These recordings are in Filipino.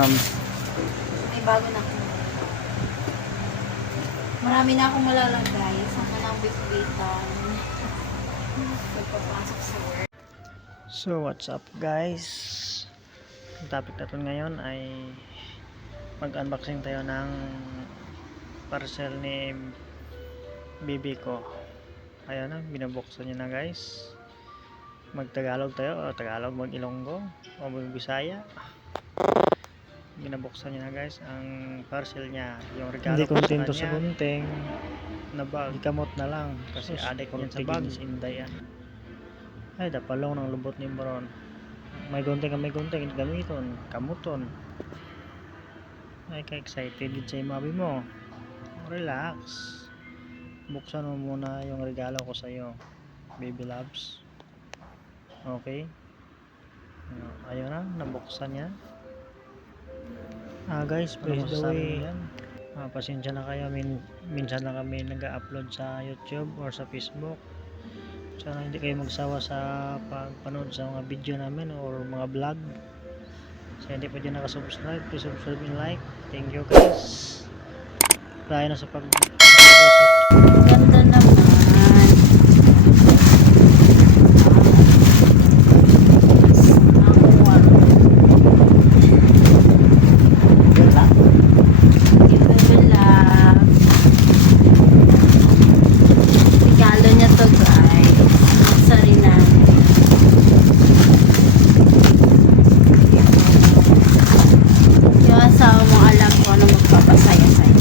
welcome. May bago na ako. Marami na akong malalagay. Sama ng bitbitan. Pagpapasok sa work. So what's up guys? Ang topic natin ngayon ay mag-unboxing tayo ng parcel ni bibi ko. Ayan na, binabuksan niya na guys. Mag-Tagalog tayo, o Tagalog, mag-Ilonggo, o mag-Bisaya. Binabuksan niya na guys ang parcel niya. Yung regalo Hindi ko sa kontento sa kanya gunting. na bag. Ikamot na lang. Kasi Sus, adik niyan sa tigil bag. si Inday yan. Ay, dapalong ng lubot ni Baron. May gunting gamiton. Kamuton. Ay, ka-excited din sa imabi mo. Relax. Buksan mo muna yung regalo ko sa iyo, baby loves. Okay. Ayun na, nabuksan niya. Guys, by the way, pasensya na kayo, minsan lang kami nag-upload sa YouTube or sa Facebook. Sana hindi kayo magsawa sa pagpanood sa mga video namin or mga vlog. Sa hindi pa dyan nakasubscribe, please subscribe and like. Thank you guys. Kaya na sa pag Ganda naman. Regalo niya to guys. Sari namin. Yung asawa mo alam ko ano magpapasaya sa'yo.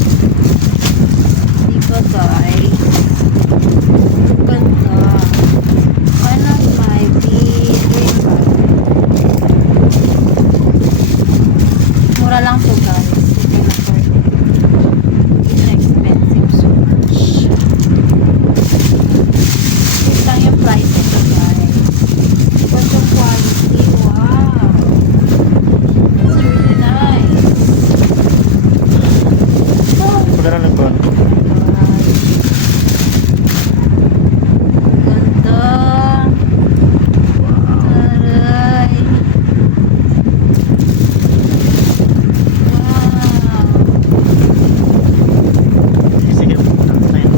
Dito guys. Ganda. One of my favorite. Mura lang to guys. You can afford it. It's expensive so much. Ito lang yung price ito guys. But the quality, wow. It's really nice. Oh, pagkaroon ng kon. ganda. Taray. Wow. Sige, tayo.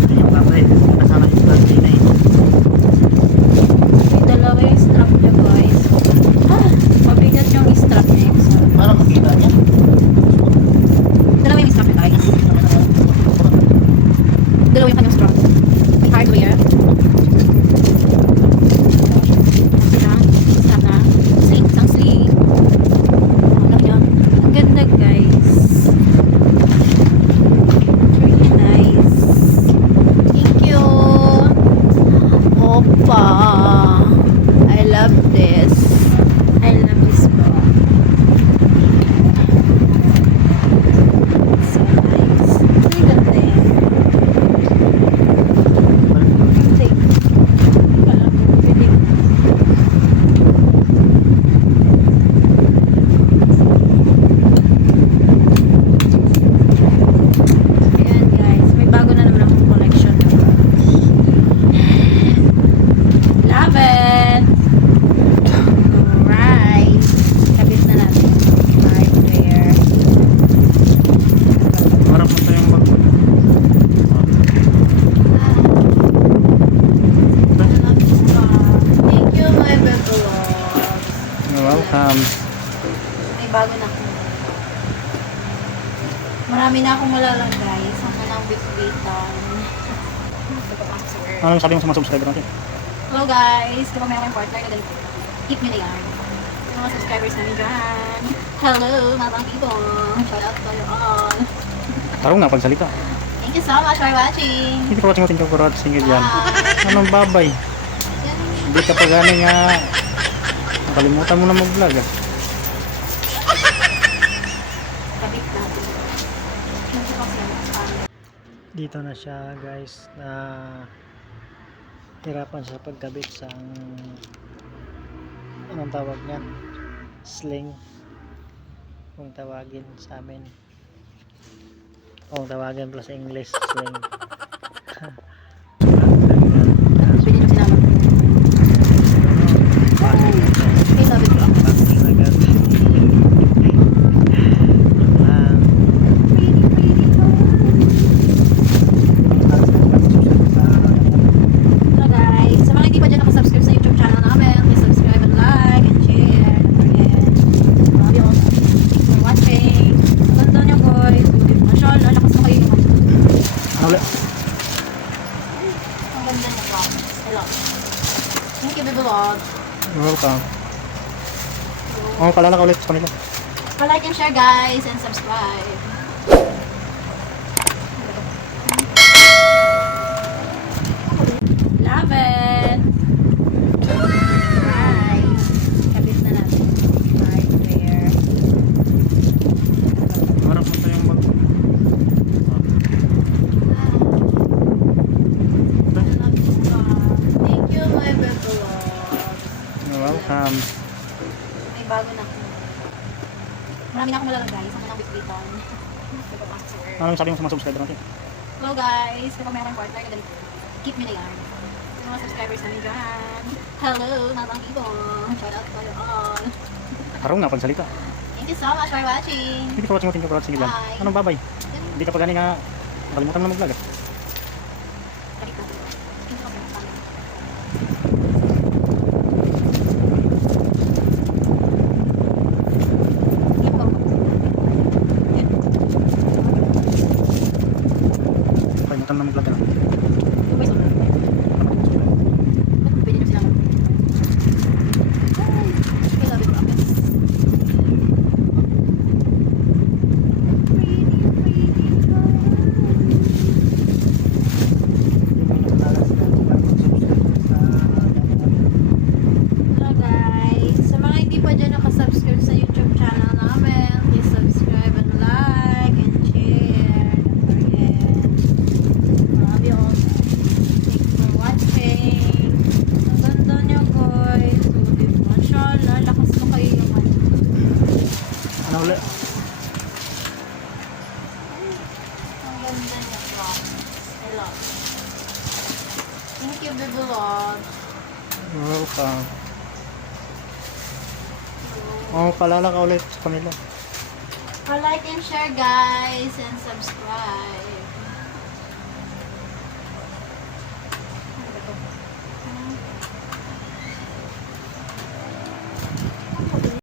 Hindi yung papay. Kasama yung plastic na ito. May dalawa yung strap niya guys. Mabigat yung strap niya yung isa. Parang makita niya. Dalawa yung strap niya guys. Dalawa yung kanyang strap. May hardware. Strap na. Sling. Isang sling. Ano yun? Ang ganda guys. Really nice. Thank you. Opa. I love this. I love this book. So nice. Ang ganda eh. Take. Kala ko, pwede. Ayan guys, may bago na naman akong collection. Love it! Alright. Kabit na natin. Hardware. Parang punta yung bag mo. Thank you, my baby loves. You're welcome. May bago na ako. Marami na akong malalagay. Sama ng bitbitan. Pagpapasok sa work. Anong sabi mo sa mga subscriber natin? Hello guys! Kapag meron kayong partner na ganito, keep me na yan. Yung mga subscribers namin dyan. Hello, mga bang people. Shout out to you all. Tarong nga pagsalita. Thank you so much for watching. Hindi ko watching mo for watching ka dyan. Bye. Anong babay? Yan. Hindi ka pa gani nga. Nakalimutan mo na mag-vlog ah. Kabit natin. Thank you kasi. Dito na siya guys na hirapan sa pagkabit sa anong tawag niyan, sling kung tawagin sa amin, kung tawagin plus English sling. Pwede na sinama. I love it. Packing agad. Ang ganda niya, promise. I love it. Thank you, Bibi Vlog. Welcome. Oh, kalala ka ulit sa kanila. Pa-like and share, guys, and subscribe. Love it! Guys, kabit na natin. Right there. Harap mo tayong mag... Thank you, my Bibi Vlog. You're welcome. May bago na ako. Marami na akong malalagay. Sama ng bitbiton. Ano sabi mo sa mga subscriber natin? Hello guys! Kapag mayroong partner na ganito, keep me na yarn. Yung mga subscribers namin dyan. Hello, mga bang people! Shout out to you all! Araw nga pagsalita. Thank you so much for watching! Thank you for watching. Thank you for watching. Bye. Anong babay? Hindi ka pa gani nga kalimutan mo na mag-vlog. Balik na. Thank you for watching. Kalimutan mo na mag-vlog. Hello guys! Sa mga hindi pa dyan nakasubscribe sa YouTube channel namin, please subscribe and like and share. Don't forget. Love you all. Thanks for watching. Ang ganda niya guys. Mashallah, lakas mo kayo yung ano. Ano ulit? Ang ganda niya promise. I love it. Thank you, Bibi Vlog. You're welcome. Oh, kalala ka ulit sa kanila. Pa-like and share guys and subscribe.